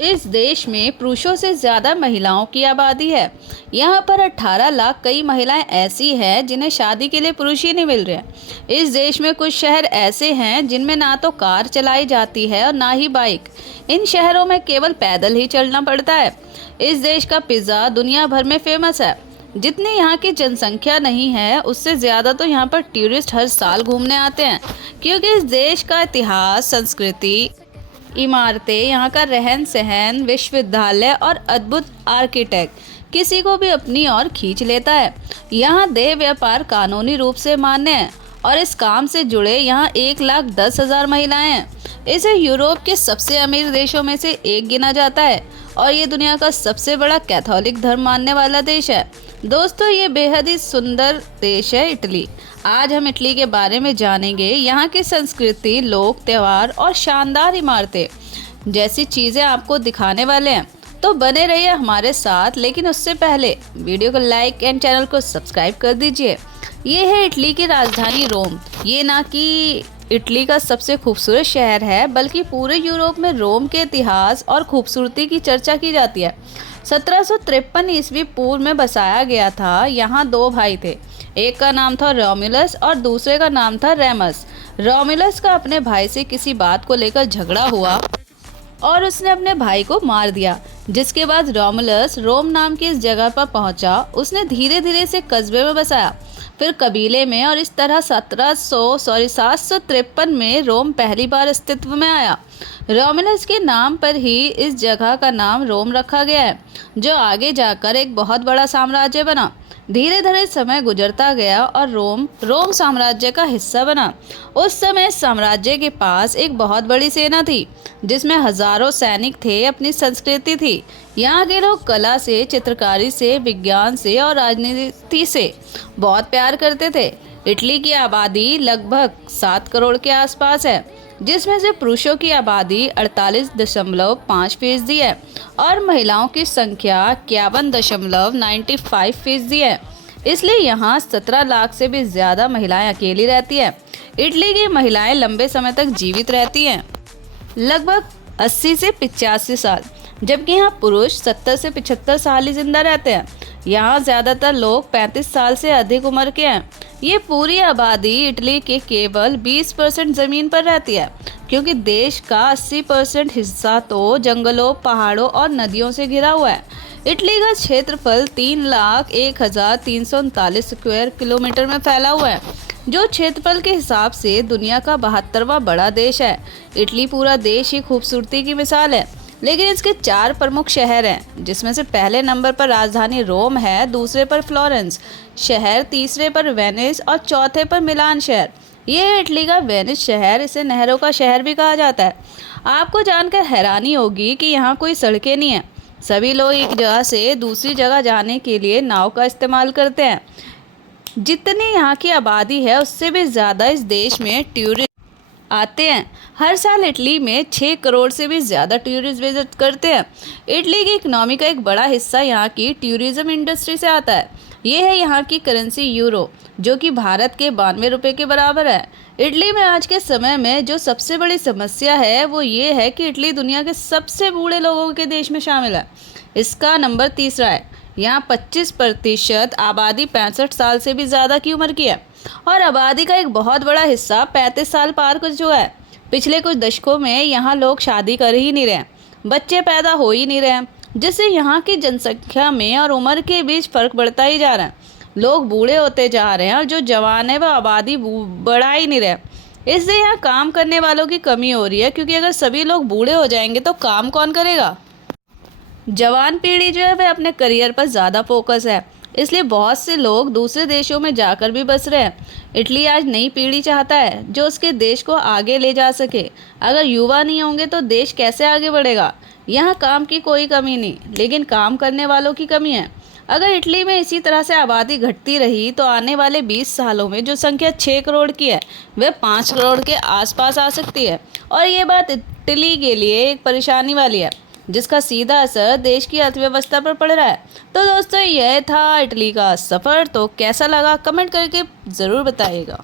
इस देश में पुरुषों से ज्यादा महिलाओं की आबादी है। यहाँ पर 18 लाख कई महिलाएं ऐसी हैं जिन्हें शादी के लिए पुरुष ही नहीं मिल रहे हैं। इस देश में कुछ शहर ऐसे हैं जिनमें ना तो कार चलाई जाती है और ना ही बाइक। इन शहरों में केवल पैदल ही चलना पड़ता है। इस देश का पिज्ज़ा दुनिया भर में फेमस है। जितनी यहाँ की जनसंख्या नहीं है उससे ज़्यादा तो यहाँ पर टूरिस्ट हर साल घूमने आते हैं, क्योंकि इस देश का इतिहास, संस्कृति, इमारतें, यहाँ का रहन सहन, विश्वविद्यालय और अद्भुत आर्किटेक्ट किसी को भी अपनी ओर खींच लेता है। यहाँ देह व्यापार कानूनी रूप से मान्य है और इस काम से जुड़े यहाँ 1,10,000 महिलाएं हैं। इसे यूरोप के सबसे अमीर देशों में से एक गिना जाता है और ये दुनिया का सबसे बड़ा कैथोलिक धर्म मानने वाला देश है। दोस्तों, ये बेहद ही सुंदर देश है इटली। आज हम इटली के बारे में जानेंगे। यहाँ की संस्कृति, लोक, त्योहार और शानदार इमारतें जैसी चीज़ें आपको दिखाने वाले हैं, तो बने रहिए हमारे साथ। लेकिन उससे पहले वीडियो को लाइक एंड चैनल को सब्सक्राइब कर दीजिए। ये है इटली की राजधानी रोम। ये ना कि इटली का सबसे खूबसूरत शहर है, बल्कि पूरे यूरोप में रोम के इतिहास और खूबसूरती की चर्चा की जाती है। 1753 ईस्वी पूर्व में बसाया गया था। यहाँ दो भाई थे, एक का नाम था रोमुलस और दूसरे का नाम था रेमस। रोमुलस का अपने भाई से किसी बात को लेकर झगड़ा हुआ और उसने अपने भाई को मार दिया, जिसके बाद रोमुलस रोम नाम की इस जगह पर पहुंचा। उसने धीरे धीरे से कस्बे में बसाया, फिर कबीले में, और इस तरह 753 में रोम पहली बार अस्तित्व में आया। रोमुलस के नाम पर ही इस जगह का नाम रोम रखा गया है, जो आगे जाकर एक बहुत बड़ा साम्राज्य बना। धीरे धीरे समय गुजरता गया और रोम साम्राज्य का हिस्सा बना। उस समय साम्राज्य के पास एक बहुत बड़ी सेना थी, जिसमें हजारों सैनिक थे। अपनी संस्कृति थी। यहाँ के लोग कला से, चित्रकारी से, विज्ञान से और राजनीति से बहुत प्यार करते थे। इटली की आबादी लगभग 7 करोड़ के आसपास है, जिसमें से पुरुषों की आबादी 48.5% है और महिलाओं की संख्या 51.95% है। इसलिए यहाँ 17 लाख से भी ज़्यादा महिलाएं अकेली रहती हैं। इटली की महिलाएं लंबे समय तक जीवित रहती हैं, लगभग 80 से 85 साल, जबकि यहाँ पुरुष 70 से 75 साल ही जिंदा रहते हैं। यहाँ ज़्यादातर लोग 35 साल से अधिक उम्र के हैं। ये पूरी आबादी इटली के केवल 20% ज़मीन पर रहती है, क्योंकि देश का 80% हिस्सा तो जंगलों, पहाड़ों और नदियों से घिरा हुआ है। इटली का क्षेत्रफल 3,01,339 स्क्वायर किलोमीटर में फैला हुआ है, जो क्षेत्रफल के हिसाब से दुनिया का 72वां बड़ा देश है। इटली पूरा देश ही खूबसूरती की मिसाल है, लेकिन इसके 4 प्रमुख शहर हैं, जिसमें से पहले नंबर पर राजधानी रोम है, दूसरे पर फ्लोरेंस शहर, तीसरे पर वेनिस और चौथे पर मिलान शहर। ये है इटली का वेनिस शहर। इसे नहरों का शहर भी कहा जाता है। आपको जानकर हैरानी होगी कि यहाँ कोई सड़कें नहीं है। सभी लोग एक जगह से दूसरी जगह जाने के लिए नाव का इस्तेमाल करते हैं। जितनी यहाँ की आबादी है उससे भी ज़्यादा इस देश में टूरिस्ट आते हैं। हर साल इटली में 6 करोड़ से भी ज़्यादा टूरिस्ट विजिट करते हैं। इटली की इकनॉमी का एक बड़ा हिस्सा यहाँ की टूरिज्म इंडस्ट्री से आता है। ये है यहाँ की करेंसी यूरो, जो कि भारत के 92 रुपये के बराबर है। इटली में आज के समय में जो सबसे बड़ी समस्या है वो ये है कि इटली दुनिया के सबसे बूढ़े लोगों के देश में शामिल है। इसका नंबर तीसरा है। यहाँ 25% आबादी 65 साल से भी ज़्यादा की उम्र की है और आबादी का एक बहुत बड़ा हिस्सा 35 साल पार कर चुका है। पिछले कुछ दशकों में यहाँ लोग शादी कर ही नहीं रहे, बच्चे पैदा हो ही नहीं रहे, जिससे यहाँ की जनसंख्या में और उम्र के बीच फ़र्क बढ़ता ही जा रहा है। लोग बूढ़े होते जा रहे हैं और जो जवान है वह आबादी बढ़ा ही नहीं रहे। इससे यहाँ काम करने वालों की कमी हो रही है, क्योंकि अगर सभी लोग बूढ़े हो जाएंगे तो काम कौन करेगा। जवान पीढ़ी जो है वह अपने करियर पर ज़्यादा फोकस है, इसलिए बहुत से लोग दूसरे देशों में जाकर भी बस रहे हैं। इटली आज नई पीढ़ी चाहता है जो उसके देश को आगे ले जा सके। अगर युवा नहीं होंगे तो देश कैसे आगे बढ़ेगा। यहाँ काम की कोई कमी नहीं, लेकिन काम करने वालों की कमी है। अगर इटली में इसी तरह से आबादी घटती रही तो आने वाले 20 सालों में जो संख्या 6 करोड़ की है वह 5 करोड़ के आसपास आ सकती है। और ये बात इटली के लिए एक परेशानी वाली है, जिसका सीधा असर देश की अर्थव्यवस्था पर पड़ रहा है। तो दोस्तों, यह था इटली का सफ़र। तो कैसा लगा कमेंट करके ज़रूर बताइएगा।